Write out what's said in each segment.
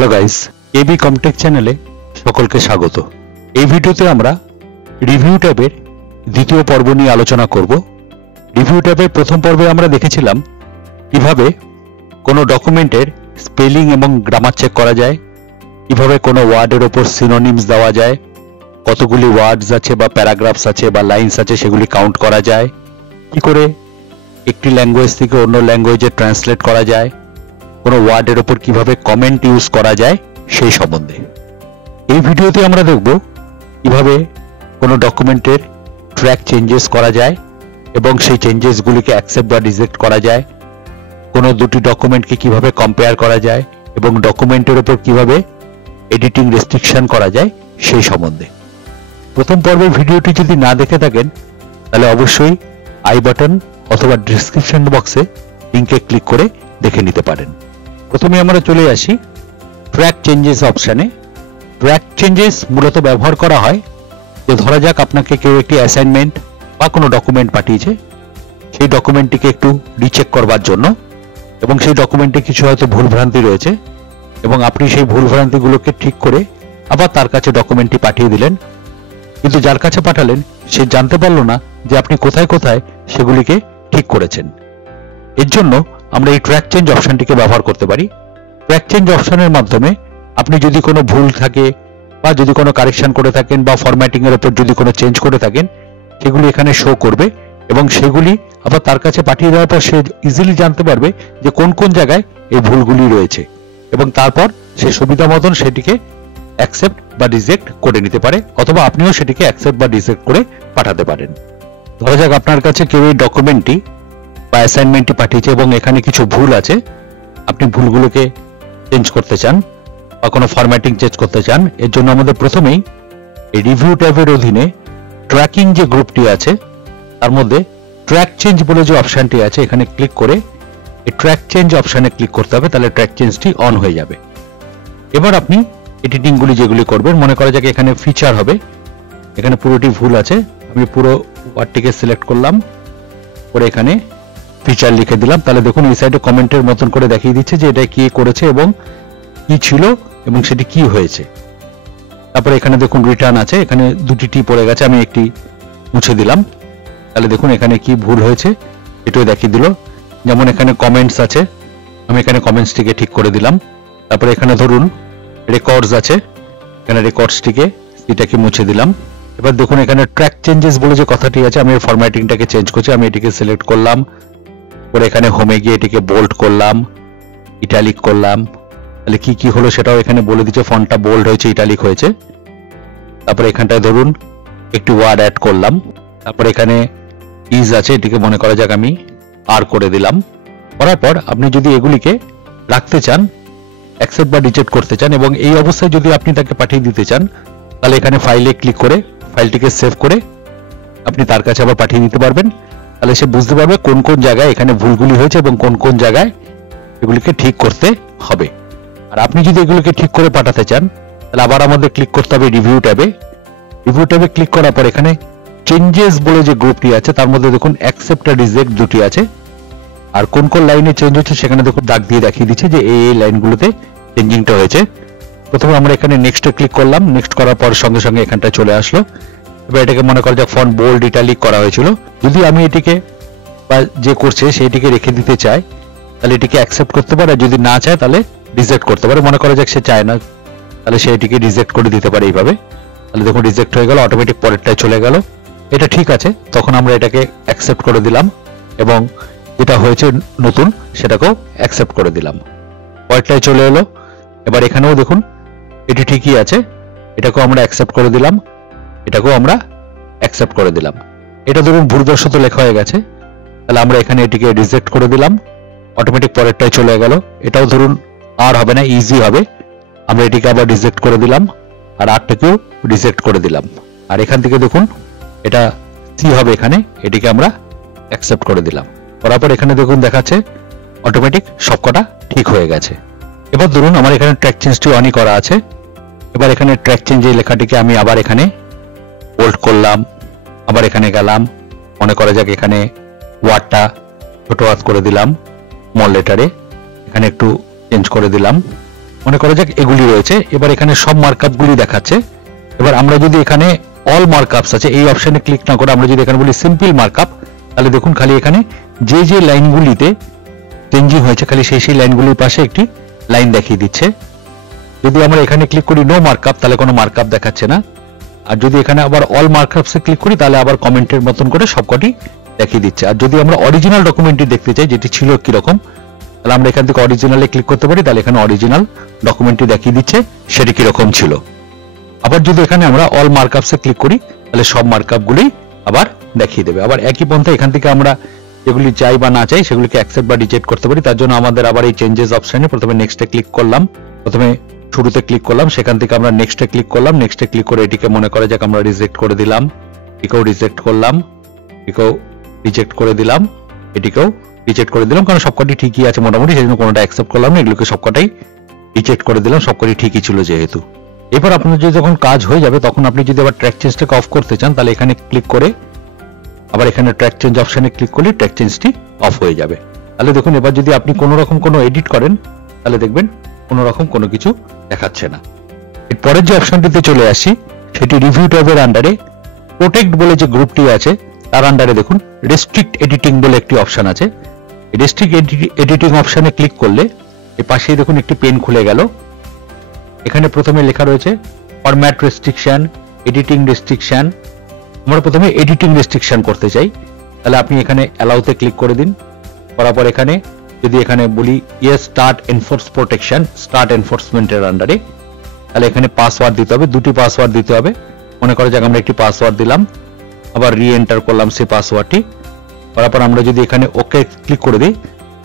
Hello guys, AB কমটেক চ্যানেলে সকলকে স্বাগত। এই ভিডিওতে আমরা রিভিউ ট্যাবের দ্বিতীয় পর্ব নিয়ে আলোচনা করব। রিভিউ ট্যাবের প্রথম পর্বে আমরা দেখেছিলাম কিভাবে কোনো ডকুমেন্টের স্পেলিং এবং গ্রামার চেক করা যায়, কিভাবে কোনো ওয়ার্ডের ওপর সিনোনিমস দেওয়া যায়, কতগুলি ওয়ার্ডস আছে বা প্যারাগ্রাফস আছে বা লাইনস আছে সেগুলি কাউন্ট করা যায়, কি করে একটি ল্যাঙ্গুয়েজ থেকে অন্য ল্যাঙ্গুয়েজে ট্রান্সলেট করা যায়, কোনো ওয়ার্ডের ওপর কিভাবে কমেন্ট ইউজ করা যায় সেই সম্বন্ধে। এই ভিডিওতে আমরা দেখব কিভাবে কোনো ডকুমেন্টের ট্র্যাক চেঞ্জেস করা যায় এবং সেই চেঞ্জেসগুলিকে অ্যাকসেপ্ট বা রিজেক্ট করা যায়, কোনো দুটি ডকুমেন্টকে কিভাবে কম্পেয়ার করা যায় এবং ডকুমেন্টের ওপর কিভাবে এডিটিং রেস্ট্রিকশন করা যায় সেই সম্বন্ধে। প্রথম পর্বের ভিডিওটি যদি না দেখে থাকেন তাহলে অবশ্যই আই বাটন অথবা ডেসক্রিপশন বক্সে লিংকে ক্লিক করে দেখে নিতে পারেন। প্রথমে আমরা চলে আসি ট্র্যাক চেঞ্জেস অপশানে। ট্র্যাক চেঞ্জেস মূলত ব্যবহার করা হয় যে ধরা যাক আপনাকে কেউ একটি অ্যাসাইনমেন্ট বা কোনো ডকুমেন্ট পাঠিয়েছে, সেই ডকুমেন্টটিকে একটু রিচেক করবার জন্য, এবং সেই ডকুমেন্টে কিছু হয়তো ভুলভ্রান্তি রয়েছে এবং আপনি সেই ভুলভ্রান্তিগুলোকে ঠিক করে আবার তার কাছে ডকুমেন্টটি পাঠিয়ে দিলেন, কিন্তু যার কাছে পাঠালেন সে জানতে পারলো না যে আপনি কোথায় কোথায় সেগুলিকে ঠিক করেছেন। এর জন্য আমরা এই ট্র্যাক চেঞ্জ অপশনটিকে ব্যবহার করতে পারি। ট্র্যাক চেঞ্জ অপশনের মাধ্যমে আপনি যদি কোনো ভুল থাকে বা যদি কোনো কারেকশন করে থাকেন বা ফরম্যাটিং এর উপর যদি কোনো চেঞ্জ করে থাকেন সেগুলি এখানে শো করবে এবং সেগুলি আবার তার কাছে পাঠিয়ে দেওয়ার পর সে ইজিলি জানতে পারবে যে কোন কোন জায়গায় এই ভুলগুলি রয়েছে এবং তারপর সে সুবিধা মতন সেটিকে অ্যাকসেপ্ট বা রিজেক্ট করে নিতে পারে, অথবা আপনিও সেটিকে অ্যাকসেপ্ট বা রিজেক্ট করে পাঠাতে পারেন। ধরা যাক আপনার কাছে কেউ এই ডকুমেন্টটি বা অ্যাসাইনমেন্টটি পাঠিয়েছে এবং এখানে কিছু ভুল আছে, আপনি ভুলগুলোকে চেঞ্জ করতে চান বা কোনো ফরম্যাটিং চেঞ্জ করতে চান। এর জন্য আমাদের প্রথমেই এই রিভিউ ট্যাবের অধীনে ট্র্যাকিং যে গ্রুপটি আছে তার মধ্যে ট্র্যাক চেঞ্জ বলে যে অপশানটি আছে এখানে ক্লিক করে এই ট্র্যাক চেঞ্জ অপশানে ক্লিক করতে হবে, তাহলে ট্র্যাক চেঞ্জটি অন হয়ে যাবে। এবার আপনি এডিটিংগুলি যেগুলি করবেন, মনে করা যাক এখানে ফিচার হবে, এখানে পুরোটি ভুল আছে, আমি পুরো ওয়ার্ডটিকে সিলেক্ট করলাম, করে এখানে ফিচার লিখে দিলাম, তাহলে দেখুন এই সাইডে কমেন্টের মতন করে দেখিয়ে দিচ্ছে যে এটা কি করেছে এবং কি ছিল এবং সেটি কি হয়েছে। তারপরে এখানে দেখুন রিটার্ন আছে, এখানে দুটি টি পড়ে গেছে, আমি একটি মুছে দিলাম, তাহলে দেখুন এখানে কি ভুল হয়েছে এটাও দেখিয়ে দিল। যেমন এখানে কমেন্টস আছে, আমি এখানে কমেন্টসটিকে ঠিক করে দিলাম। তারপরে এখানে ধরুন রেকর্ডস আছে, এখানে রেকর্ডসটিকে এটাকে মুছে দিলাম। এবার দেখুন এখানে ট্র্যাক চেঞ্জেস বলে যে কথাটি আছে, আমি এর ফরম্যাটিংটাকে চেঞ্জ করছি, আমি এটিকে সিলেক্ট করলাম, পরে এখানে হোমে গিয়ে এটিকে বোল্ড করলাম, ইটালিক করলাম, তাহলে কি কি হলো সেটাও এখানে বলে দিচ্ছে, ফন্টটা বোল্ড হয়েছে, ইটালিক হয়েছে। তারপরে এখানটায় ধরুন একটি ওয়ার্ড অ্যাড করলাম, তারপরে এখানে ইজ আছে, এটিকে মনে করা যাক আমি আর করে দিলাম। করার পর আপনি যদি এগুলিকে রাখতে চান, অ্যাকসেপ্ট বা রিজেক্ট করতে চান এবং এই অবস্থায় যদি আপনি তাকে পাঠিয়ে দিতে চান, তাহলে এখানে ফাইলে ক্লিক করে ফাইলটিকে সেভ করে আপনি তার কাছে আবার পাঠিয়ে দিতে পারবেন। তাহলে সে বুঝতে পারবে কোন কোন জায়গায় এখানে ভুলগুলি হয়েছে এবং কোন কোন জায়গায় এগুলিকে ঠিক করতে হবে। আর আপনি যদি এগুলিকে ঠিক করে পাঠাতে চান তাহলে আবার আমাদের ক্লিক করতে হবে রিভিউ ট্যাবে। রিভিউ ট্যাবে ক্লিক করার পর এখানে চেঞ্জেস বলে যে গ্রুপটি আছে তার মধ্যে দেখুন অ্যাকসেপ্ট আর রিজেক্ট দুটি আছে, আর কোন কোন লাইনে চেঞ্জ হচ্ছে সেখানে দেখুন দাগ দিয়ে দেখিয়ে দিচ্ছে যে এই লাইনগুলোতে চেঞ্জিংটা হয়েছে। প্রথমে আমরা এখানে নেক্সটে ক্লিক করলাম, নেক্সট করার পর সঙ্গে সঙ্গে এখানটা চলে আসলো। এবার এটাকে মনে করা যাক ফন্ট বোল্ড ইটালিক করা হয়েছিল, যদি আমি এটিকে বা যে করছে সেইটিকে রেখে দিতে চাই তাহলে এটিকে অ্যাকসেপ্ট করতে পারে, আর যদি না চায় তাহলে রিজেক্ট করতে পারে। মনে করা যাক সে চায় না, তাহলে সে এটিকে রিজেক্ট করে দিতে পারে এইভাবে, তাহলে দেখুন রিজেক্ট হয়ে গেল, অটোমেটিক পরেরটায় চলে গেল। এটা ঠিক আছে, তখন আমরা এটাকে অ্যাকসেপ্ট করে দিলাম এবং যেটা হয়েছে নতুন সেটাকেও অ্যাকসেপ্ট করে দিলাম, পরেরটায় চলে এলো। এবার এখানেও দেখুন এটি ঠিকই আছে, এটাকেও আমরা অ্যাকসেপ্ট করে দিলাম, এটাকেও আমরা অ্যাকসেপ্ট করে দিলাম। এটা ধরুন ভুলবশত লেখা হয়ে গেছে, তাহলে আমরা এখানে এটিকে রিজেক্ট করে দিলাম, অটোমেটিক পরেরটায় চলে গেল। এটাও ধরুন আর হবে না, ইজি হবে, আমরা এটিকে আবার রিজেক্ট করে দিলাম আর আরটাকেও রিজেক্ট করে দিলাম। আর এখান থেকে দেখুন এটা সি হবে, এখানে এটিকে আমরা অ্যাকসেপ্ট করে দিলাম, করার পর এখানে দেখুন দেখাচ্ছে অটোমেটিক সবকটা ঠিক হয়ে গেছে। এবার ধরুন আমার এখানে ট্র্যাক চেঞ্জটি অনই করা আছে, এবার এখানে ট্র্যাক চেঞ্জ এই লেখাটিকে আমি আবার এখানে বোল্ড করলাম, আবার এখানে গেলাম, মনে করা যাক এখানে ওয়ার্ডটা ছোট হাত করে দিলাম স্মল লেটারে, এখানে একটু চেঞ্জ করে দিলাম, মনে করা যাক এগুলি রয়েছে। এবার এখানে সব মার্কআপ গুলি দেখাচ্ছে। এবার আমরা যদি এখানে অল মার্কআপস আছে এই অপশনে ক্লিক না করে আমরা যদি এখানে বলি সিম্পল মার্কআপ, তাহলে দেখুন খালি এখানে যে যে লাইনগুলিতে চেঞ্জিং হয়েছে খালি সেই লাইনগুলির পাশে একটি লাইন দেখিয়ে দিচ্ছে। যদি আমরা এখানে ক্লিক করি নো মার্কআপ, তাহলে কোনো মার্কআপ দেখাচ্ছে না। আর যদি এখানে আবার অল মার্কআপসে ক্লিক করি তাহলে আবার কমেন্টের মতন করে সবকটি দেখিয়ে দিচ্ছে। আর যদি আমরা অরিজিনাল ডকুমেন্টটি দেখতে চাই যেটি ছিল কিরকম, তাহলে আমরা এখান থেকে অরিজিনালে ক্লিক করতে পারি, তাহলে এখানে অরিজিনাল ডকুমেন্টটি দেখিয়ে দিচ্ছে সেটি কিরকম ছিল। আবার যদি এখানে আমরা অল মার্কআপসে ক্লিক করি তাহলে সব মার্কআপগুলি আবার দেখিয়ে দেবে। আবার একই পন্থা এখান থেকে আমরা যেগুলি চাই বা না চাই সেগুলিকে অ্যাকসেপ্ট বা রিজেক্ট করতে পারি। তার জন্য আমাদের আবার এই চেঞ্জেস অপশনে প্রথমে নেক্সটে ক্লিক করলাম, প্রথমে শুরুতে ক্লিক করলাম, সেখান থেকে আমরা নেক্সটে ক্লিক করলাম, নেক্সটে ক্লিক করে এটিকে মনে করা যাক আমরা রিজেক্ট করে দিলাম, এটিকেও রিজেক্ট করলাম, এটিকেও রিজেক্ট করে দিলাম, এটিকেও রিজেক্ট করে দিলাম, কারণ সবকটি ঠিকই আছে মোটামুটি, সেই জন্য কোনোটা অ্যাকসেপ্ট করলাম না, এগুলোকে সবকটাই রিজেক্ট করে দিলাম, সবকটি ঠিকই ছিল যেহেতু। এবার আপনার যদি যখন কাজ হয়ে যাবে তখন আপনি যদি আবার ট্র্যাক চেঞ্জটাকে অফ করতে চান তাহলে এখানে ক্লিক করে আবার এখানে ট্র্যাক চেঞ্জ অপশনে ক্লিক করলে ট্র্যাক চেঞ্জটি অফ হয়ে যাবে। তাহলে দেখুন এবার যদি আপনি কোনো রকম কোনো এডিট করেন তাহলে দেখবেন কোনো রকম কোনো কিছু দেখাচ্ছে না। এরপরের যে অপশনটিতে চলে আসছি সেটি রিভিউ ট্যাবের আন্ডারে প্রোটেক্ট বলে যে গ্রুপটি আছে তার আন্ডারে দেখুন রেস্ট্রিক্ট এডিটিং বলে একটি অপশন আছে। রেস্ট্রিক্ট এডিটিং অপশনে ক্লিক করলে এর পাশেই দেখুন একটি পেন খুলে গেল। এখানে প্রথমে লেখা রয়েছে ফরম্যাট রেস্ট্রিকশন, এডিটিং রেস্ট্রিকশন। আমরা প্রথমে এডিটিং রেস্ট্রিকশন করতে চাই, তাহলে আপনি এখানে অ্যালাউতে ক্লিক করে দিন। করার পর এখানে যদি এখানে বলি yes start enforce protection, start এনফোর্সমেন্টের আন্ডারে, তাহলে এখানে পাসওয়ার্ড দিতে হবে, দুটি পাসওয়ার্ড দিতে হবে। মনে করা যাক আমরা একটি পাসওয়ার্ড দিলাম, আবার রি এন্টার করলাম সেই পাসওয়ার্ডটি। করার পর আমরা যদি এখানে ওকে ক্লিক করে দিই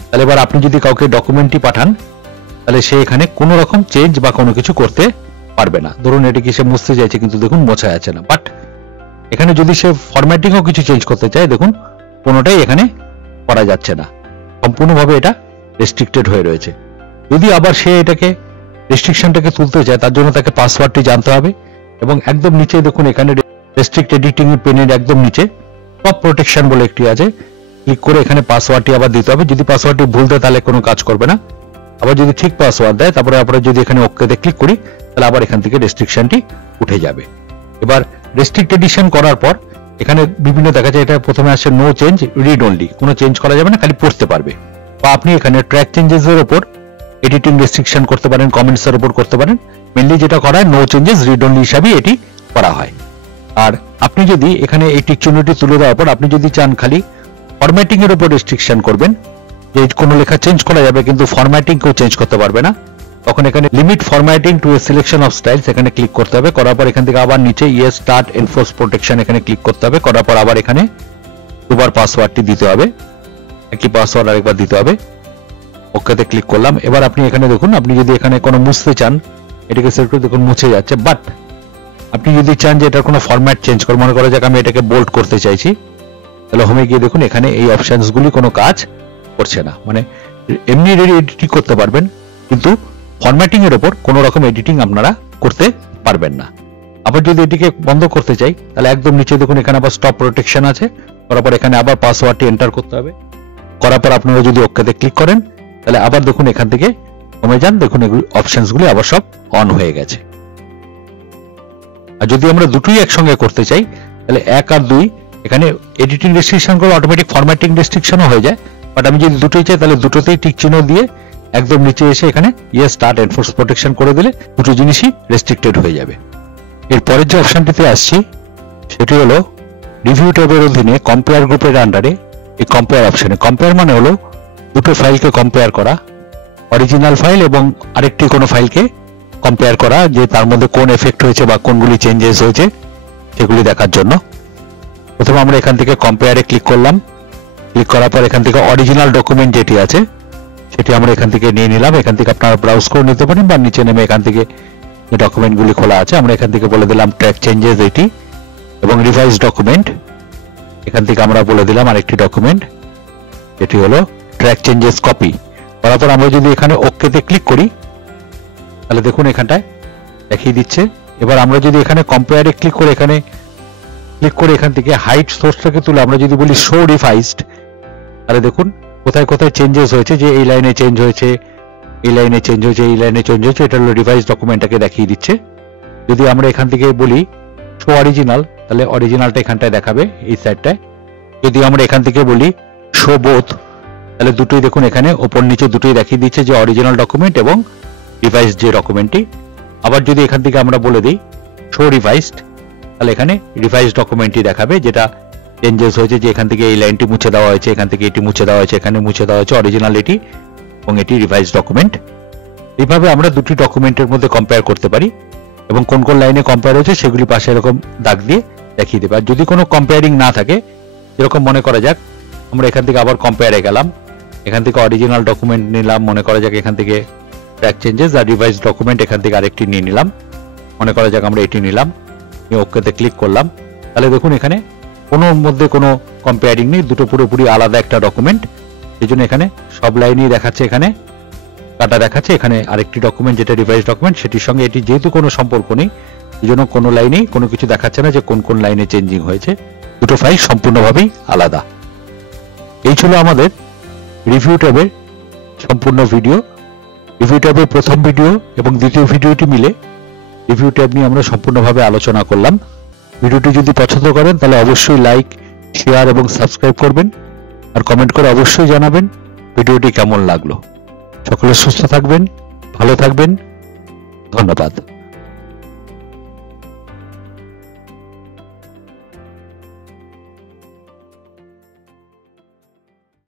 তাহলে এবার আপনি যদি কাউকে ডকুমেন্টটি পাঠান তাহলে সে এখানে কোনো রকম চেঞ্জ বা কোনো কিছু করতে পারবে না। ধরুন এটিকে সে মুছতে চাইছে কিন্তু দেখুন মোছা যাচ্ছে না, বাট এখানে যদি সে ফরম্যাটিংও কিছু চেঞ্জ করতে চায় দেখুন কোনোটাই এখানে করা যাচ্ছে না, সম্পূর্ণভাবে এটা রেস্ট্রিক্টেড হয়ে রয়েছে। যদি আবার সে এটাকে রেস্ট্রিকশনটাকে তুলতে চায় তার জন্য তাকে পাসওয়ার্ডটি জানতে হবে এবং একদম নিচে দেখুন এখানে রেস্ট্রিক্ট এডিটিং এর পেনের একদম নিচে টপ প্রোটেকশন বলে একটি আছে, ক্লিক করে এখানে পাসওয়ার্ডটি আবার দিতে হবে। যদি পাসওয়ার্ডটি ভুল দেয় তাহলে কোনো কাজ করবে না, আবার যদি ঠিক পাসওয়ার্ড দেয় তারপরে আমরা যদি এখানে ওকেতে ক্লিক করি তাহলে আবার এখান থেকে রেস্ট্রিকশনটি উঠে যাবে। এবার রেস্ট্রিক্ট এডিশন করার পর এখানে বিভিন্ন দেখা যায় এটা প্রথমে আসছে নো চেঞ্জ রিড অনলি, কোনো চেঞ্জ করা যাবে না, খালি পড়তে পারবে। বা আপনি এখানে ট্র্যাক চেঞ্জেস এর উপর এডিটিং রেস্ট্রিকশন করতে পারেন, কমেন্টস এর উপর করতে পারেন। মেইনলি যেটা করা হয় নো চেঞ্জেস রিড অনলি হিসাবে এটি করা হয়। আর আপনি যদি এখানে এই টিক চিহ্নটি তুলে দেওয়ার পর আপনি যদি চান খালি ফরম্যাটিং এর উপর রেস্ট্রিকশন করবেন, যে কোনো লেখা চেঞ্জ করা যাবে কিন্তু ফরম্যাটিং কেউ চেঞ্জ করতে পারবে না, তখন এখানে limit formatting to a selection of styles এখানে ক্লিক করতে হবে। করার পর এখান থেকে আবার নিচে ইয়েস স্টার্ট এনফোর্স প্রোটেকশন এখানে ক্লিক করতে হবে। করার পর আবার এখানে দুবার পাসওয়ার্ডটি দিতে হবে, একই পাসওয়ার্ড আরেকবার দিতে হবে। ওকেতে ক্লিক করলাম। এবার আপনি এখানে দেখুন আপনি যদি এখানে কোনো মুছতে চান এটাকে সেট করে দেখুন মুছে যাচ্ছে, বাট আপনি যদি চান যে এটার কোনো ফরম্যাট চেঞ্জ করে, মনে করা যাক আমি এটাকে বোল্ড করতে চাইছি, তাহলে হোমে গিয়ে দেখুন এখানে এই অপশনসগুলি কোনো কাজ করছে না। মানে এমনি এডিটিং করতে পারবেন কিন্তু ফরম্যাটিং এর উপর কোনো রকম এডিটিং আপনারা করতে পারবেন না। আবার যদি এটিকে বন্ধ করতে চাই তাহলে একদম নিচে দেখুন এখানে আবার স্টপ প্রোটেকশন আছে। করার পর এখানে আবার পাসওয়ার্ডটি এন্টার করতে হবে। করার পর আপনারা যদি ওকেতে ক্লিক করেন তাহলে আবার দেখুন এখান থেকে কমে যান, দেখুন এগুলো অপশনসগুলি আবার সব অন হয়ে গেছে। আর যদি আমরা দুটোই একসঙ্গে করতে চাই তাহলে 1 আর 2 এখানে এডিটিং রেস্ট্রিকশন করে অটোমেটিক ফরম্যাটিং রেস্ট্রিকশনও হয়ে যায়, বাট আমি যদি দুটোই চাই তাহলে দুটোতেই টিক চিহ্ন দিয়ে একদম নিচে এসে এখানে ইয়েস স্টার্ট এনফোর্স প্রোটেকশন করে দিলে দুটো জিনিসই রেস্ট্রিক্টেড হয়ে যাবে। এরপরের যে অপশনটিতে আসছি সেটি হলো রিভিউ ট্যাবের অধীনে কম্পেয়ার গ্রুপের আন্ডারে এই কম্পেয়ার অপশনে। কম্পেয়ার মানে হলো দুটো ফাইলকে কম্পেয়ার করা, অরিজিনাল ফাইল এবং আরেকটি কোনো ফাইলকে কম্পেয়ার করা, যে তার মধ্যে কোন এফেক্ট হয়েছে বা কোনগুলি চেঞ্জেস হয়েছে সেগুলি দেখার জন্য। প্রথমে আমরা এখান থেকে কম্পেয়ারে ক্লিক করলাম। ক্লিক করার পর এখান থেকে অরিজিনাল ডকুমেন্ট যেটি আছে সেটি আমরা এখান থেকে নিয়ে নিলাম। এখান থেকে আপনারা ব্রাউজ করে নিতে পারেন বা নিচে নেমে এখান থেকে যে ডকুমেন্টগুলি খোলা আছে আমরা এখান থেকে বলে দিলাম ট্র্যাক চেঞ্জেস এটি এবং রিভাইজ ডকুমেন্ট। এখান থেকে আমরা বলে দিলাম আরেকটি ডকুমেন্ট যেটি হলো ট্র্যাক চেঞ্জেস কপি। করার পর আমরা যদি এখানে ওকেতে ক্লিক করি তাহলে দেখুন এখানটায় দেখিয়ে দিচ্ছে। এবার আমরা যদি এখানে কম্পেয়ারে ক্লিক করে এখান থেকে হাইট সোর্সটাকে তুলে আমরা যদি বলি শো রিভাইজড, তাহলে দেখুন কোথায় কোথায় চেঞ্জেস হয়েছে, যে এই লাইনে চেঞ্জ হয়েছে, এই লাইনে চেঞ্জ হয়েছে, এই লাইনে চেঞ্জ হয়েছে, এটা হলো রিভাইজ ডকুমেন্টটাকে দেখিয়ে দিচ্ছে। যদি আমরা এখান থেকে বলি শো অরিজিনাল, তাহলে অরিজিনালটা এখানটায় দেখাবে এই সাইডটায়। যদি আমরা এখান থেকে বলি শো বোথ, তাহলে দুটোই দেখুন এখানে ওপর নিচে দুটোই দেখিয়ে দিচ্ছে, যে অরিজিনাল ডকুমেন্ট এবং রিভাইজ যে ডকুমেন্টটি। আবার যদি এখান থেকে আমরা বলে দিই শো রিভাইজড, তাহলে এখানে রিভাইজ ডকুমেন্টটি দেখাবে, যেটা চেঞ্জেস হয়েছে, যে এখান থেকে এই লাইনটি মুছে দেওয়া হয়েছে, এখান থেকে এটি মুছে দেওয়া হয়েছে, এখানে মুছে দেওয়া হয়েছে, অরিজিনাল এটি এবং এটি রিভাইজ ডকুমেন্ট। এইভাবে আমরা দুটি ডকুমেন্টের মধ্যে কম্পেয়ার করতে পারি এবং কোন কোন লাইনে কম্পেয়ার হয়েছে সেগুলি পাশে এরকম দাগ দিয়ে দেখিয়ে দেবে। আর যদি কোনো কম্পেয়ারিং না থাকে, যেরকম মনে করা যাক আমরা এখান থেকে আবার কম্পেয়ারে গেলাম, এখান থেকে অরিজিনাল ডকুমেন্ট নিলাম, মনে করা যাক এখান থেকে ট্র্যাক চেঞ্জেস আর রিভাইজ ডকুমেন্ট এখান থেকে আরেকটি নিয়ে নিলাম, মনে করা যাক আমরা এটি নিলাম, ওকেতে ক্লিক করলাম, তাহলে দেখুন এখানে কোনো মধ্যে কোনো কম্পেয়ারিং নেই, দুটো পুরোপুরি আলাদা একটা ডকুমেন্ট। সেই জন্য এখানে সব লাইনই দেখাচ্ছে, এখানে কাটা দেখাচ্ছে, এখানে আরেকটি ডকুমেন্ট যেটা রিভাইজ ডকুমেন্ট সেটির সঙ্গে এটি যেহেতু কোনো সম্পর্ক নেই, এই জন্য কোনো লাইনেই কোনো কিছু দেখাচ্ছে না যে কোন কোন লাইনে চেঞ্জিং হয়েছে, দুটো ফাইল সম্পূর্ণভাবেই আলাদা। এই ছিল আমাদের রিভিউ ট্যাবের সম্পূর্ণ ভিডিও। রিভিউ ট্যাবের প্রথম ভিডিও এবং দ্বিতীয় ভিডিওটি মিলে রিভিউ ট্যাব নিয়ে আমরা সম্পূর্ণভাবে আলোচনা করলাম। ভিডিওটি যদি পছন্দ করেন তাহলে অবশ্যই লাইক, শেয়ার এবং সাবস্ক্রাইব করবেন, আর কমেন্ট করে অবশ্যই জানাবেন ভিডিওটি কেমন লাগলো। সকলে সুস্থ থাকবেন, ভালো থাকবেন, ধন্যবাদ।